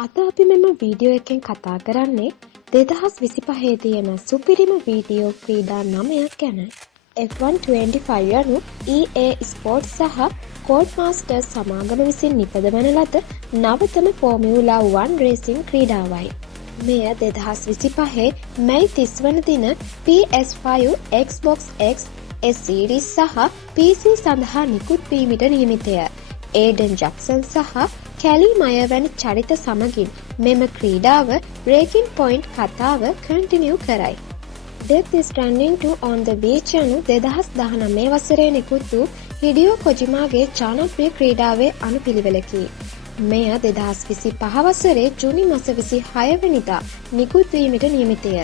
අද අපි මෙම වීඩියෝ එකෙන් කතා කරන්නේ 2025 තියෙන සුපිරිම වීඩියෝ ක්‍රීඩා 9ක් ගැන. F125 යනු EA Sports සහ Codemasters සමාගම විසින් නිපදවන ලද නවතම ෆෝමියුලා 1 රේසින් ක්‍රීඩාවයි. මෙය 2025 මැයි 30 වන දින PS5, Xbox X, S Series සහ PC සඳහා නිකුත් වීමට නියමිතය. ඒඩන් ජැක්සන් සහ කැලි මය වැනි චරිත සමගින් මෙම ක්‍රීඩාව Breaking Point කතාව කන්ටිනියු කරයි. Death Stranding 2 on the Beach යනු 2019 වසරේ නිකුත් වූ හිඩියෝ කොජිමාගේ ජනප්‍රිය ක්‍රීඩාවේ අනුපිළිවෙලකි. මෙය 2025 වසරේ ජූනි මාස 26 වෙනිදා නිකුත් වීමට නියමිතය.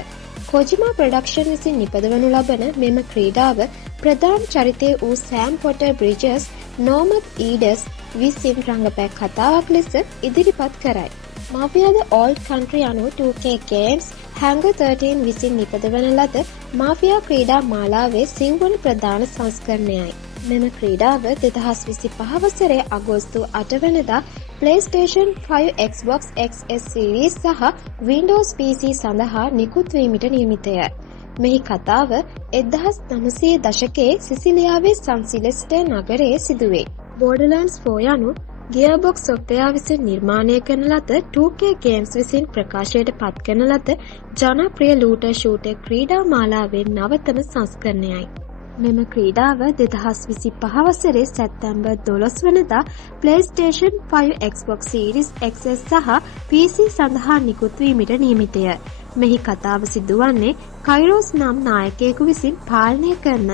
කොජිමා ප්‍රොඩක්ෂන් විසින් නිපදවනු ලබන මෙම ක්‍රීඩාව ප්‍රධාන චරිතය වූ සෑම් පොටර් බ්‍රිජස් නෝමත් ඊඩස් විසින් රංගපෑ කතාවක් ලෙස ඉදිරිපත් කරයි. Mafia the Old Country යනු 2K Games Hangar 13 විසින් නිපදවන ලද මාෆියා ක්‍රීඩා මාලාවේ සිව්වන ප්‍රධාන සංස්කරණයයි. මෙම ක්‍රීඩාව 2025 වසරේ අගෝස්තු 8 වෙනිදා PlayStation 5, Xbox X Series සහ Windows PC සඳහා නිකුත් වීමට නියමිතය. මෙහි කතාව 1900 දශකයේ සිසිලියාවේ සන් සිලෙස්ටර් නගරයේ සිදුවේ. Borderlands 4 යනු Gearbox Software විසින් නිර්මාණය කරන ලද 2K Games විසින් ප්‍රකාශයට පත් කරන ලද ජනප්‍රිය ලූටර් ෂූටර් ක්‍රීඩා මාලාවේ නවතම සංස්කරණයයි. මෙම ක්‍රීඩාව 2025 වසරේ සැප්තැම්බර් 12 වෙනිදා PlayStation 5, Xbox Series XS සහ PC සඳහා නිකුත් වීමට නියමිතය. මෙහි කතාව සිදුවන්නේ කයිරෝස් නම් නායකයෙකු විසින් පාලනය කරන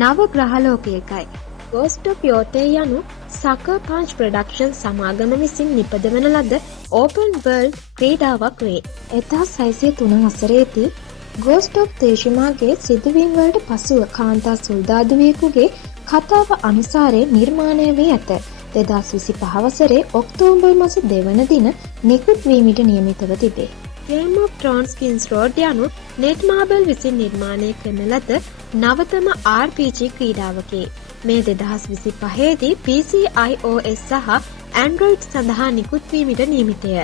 නව ග්‍රහලෝකයකයි. Ghost of Yotei යනු Sucker Punch Productions සමාගම විසින් නිපදවන ලද open world ක්‍රීඩාවක් වේ. 1603 වසරේදී Ghost of Tsushimage සිදුවීම් වලට පසුව කාන්තා සොල්දාදුවෙකුගේ කතාව අනුසාරයෙන් නිර්මාණය වී ඇත. 2025 වසරේ ඔක්තෝබර් මාස 2 වන දින නිකුත් වීමට නියමිතව තිබේ. Game of Thrones King's Road යනු Netmarble විසින් නිර්මාණය කරන ලද නවතම RPG ක්‍රීඩාවකි. මේ 2025 දී PC, iOS සහ Android සඳහා නිකුත් වීමට නියමිතය.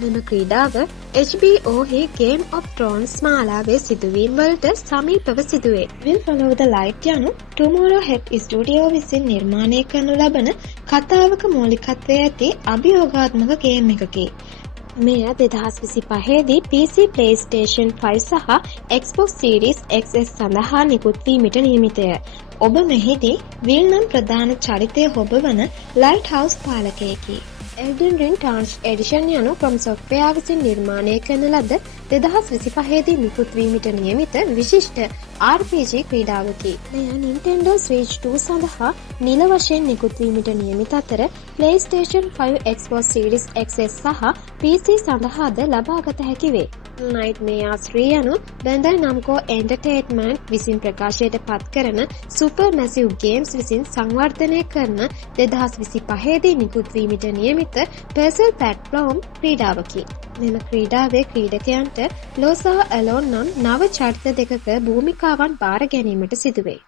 මෙම ක්‍රීඩාව HBO හි Game of Thrones මාලාවේ සිදුවීම් වලට සමීපව සිදුවේ. Will Follow the Light යනු Tomorrow Head Studio විසින් නිර්මාණය කරනු ලබන කතාවක මූලිකත්වය ඇති අභියෝගාත්මක ගේම් එකකි. මෙය 2025 දී PC, PlayStation 5 සහ Xbox Series XS සඳහා නිකුත් වීමට නියමිතය. ඔබ මෙහිදී Will නම් ප්‍රධාන චරිතය හොබවන Lighthouse පාලකයෙකි. Elden Ring Tarnished Edition යනු From Software විසින් නිර්මාණය කරන ලද 2025 දී නිකුත් වීමට නියමිත විශිෂ්ට RPG ක්‍රීඩාවකි. මෙය Nintendo Switch 2 සඳහා නිල වශයෙන් නිකුත් වීමට නියමිත අතර PlayStation 5, Xbox Series XS සහ PC සඳහාද ලබාගත හැකි වේ. Nightmare 3 යනු Bandai Namco Entertainment විසින් ප්‍රකාශයට පත් කරන Supermassive Games විසින් සංවර්ධනය කරන 2025 දී නිකුත් වීමට නියමිත puzzle platform ක්‍රීඩාවකි. මෙම ක්‍රීඩාවේ ක්‍රීඩකයන්ට ලෝ සහ ඇලෝන් නම් නව චරිත දෙකක භූමිකාවන් බාර ගැනීමට සිදුවේ.